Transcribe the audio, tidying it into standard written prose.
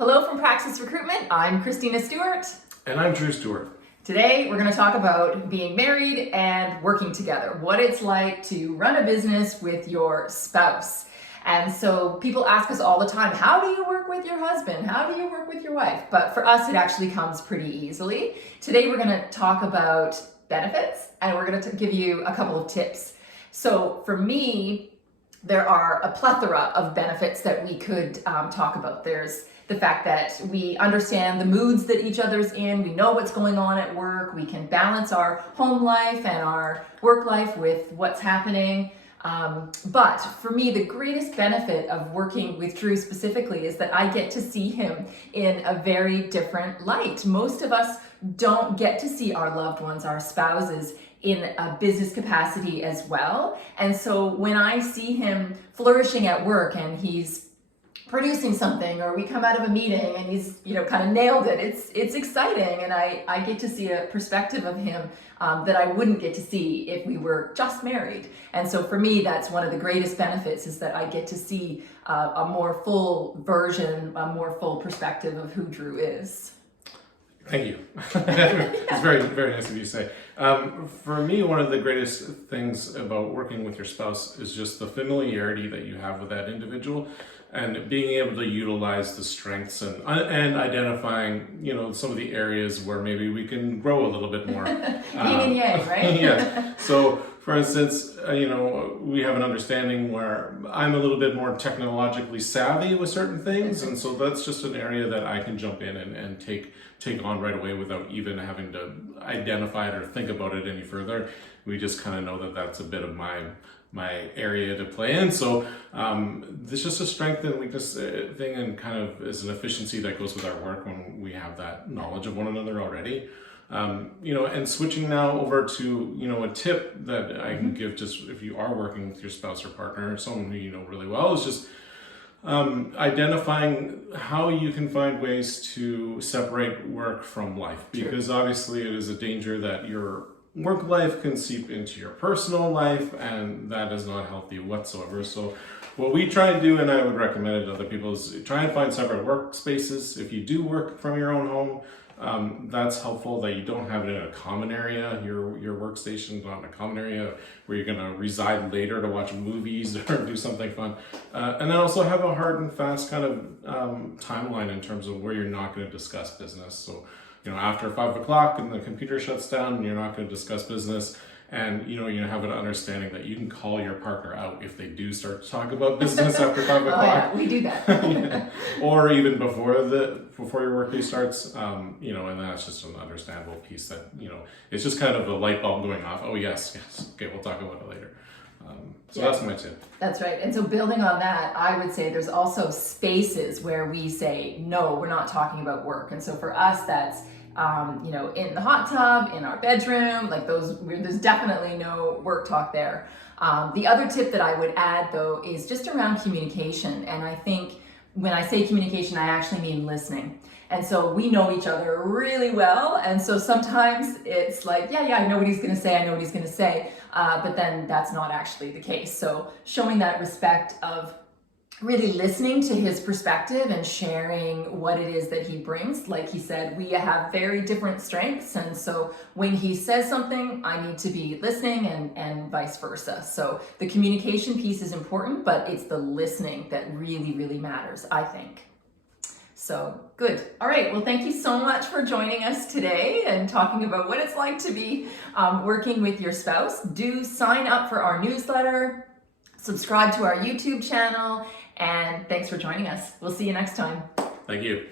Hello from Praxis Recruitment. I'm Christina Stewart. And I'm Drew Stewart. Today we're going to talk about being married and working together, what it's like to run a business with your spouse. And so people ask us all the time, how do you work with your husband? How do you work with your wife? But for us, it actually comes pretty easily. Today we're going to talk about benefits and we're going to give you a couple of tips. So for me, there are a plethora of benefits that we could talk about. There's the fact that we understand the moods that each other's in, we know what's going on at work, we can balance our home life and our work life with what's happening. But for me, the greatest benefit of working with Drew specifically is that I get to see him in a very different light. Most of us don't get to see our loved ones, our spouses, in a business capacity as well. And so when I see him flourishing at work and he's producing something, or we come out of a meeting and he's kind of nailed it, it's exciting, and I get to see a perspective of him that I wouldn't get to see if we were just married. And so for me, that's one of the greatest benefits, is that I get to see a more full version, a more full perspective of who Drew is. Thank you. It's very, very nice of you to say. For me, one of the greatest things about working with your spouse is just the familiarity that you have with that individual, and being able to utilize the strengths and identifying, some of the areas where maybe we can grow a little bit more. Yin and yang, right? Yeah. So, for instance, we have an understanding where I'm a little bit more technologically savvy with certain things, and so that's just an area that I can jump in and take on right away without even having to identify it or think about it any further. We just kind of know that that's a bit of my area to play in. So there's just a strength and weakness thing, and kind of is an efficiency that goes with our work when we have that knowledge of one another already. And switching now over to, a tip that I can give, just if you are working with your spouse or partner, or someone who you know really well, is just identifying how you can find ways to separate work from life, because obviously it is a danger that your work life can seep into your personal life, and that is not healthy whatsoever. So what we try and do, and I would recommend it to other people, is try and find separate workspaces. If you do work from your own home, that's helpful, that you don't have it in a common area. Your workstation is not in a common area where you're going to reside later to watch movies or do something fun. And then also have a hard and fast kind of timeline in terms of where you're not going to discuss business. So after 5 o'clock and the computer shuts down, you're not going to discuss business. And you have an understanding that you can call your partner out if they do start to talk about business after 5 o'clock. Oh yeah, we do that. Yeah. Or even before your workday starts, and that's just an understandable piece that, it's just kind of a light bulb going off. Oh yes, okay, we'll talk about it later. That's my tip. That's right. And so building on that, I would say there's also spaces where we say, no, we're not talking about work. And so for us, that's in the hot tub, in our bedroom, like there's definitely no work talk there. The other tip that I would add, though, is just around communication. And I think when I say communication, I actually mean listening. And so we know each other really well. And so sometimes it's like, yeah, I know what he's going to say. But then that's not actually the case. So showing that respect of really listening to his perspective and sharing what it is that he brings. Like he said, we have very different strengths. And so when he says something, I need to be listening and vice versa. So the communication piece is important, but it's the listening that really, really matters, I think. So good. All right. Well, thank you so much for joining us today and talking about what it's like to be working with your spouse. Do sign up for our newsletter, subscribe to our YouTube channel, and thanks for joining us. We'll see you next time. Thank you.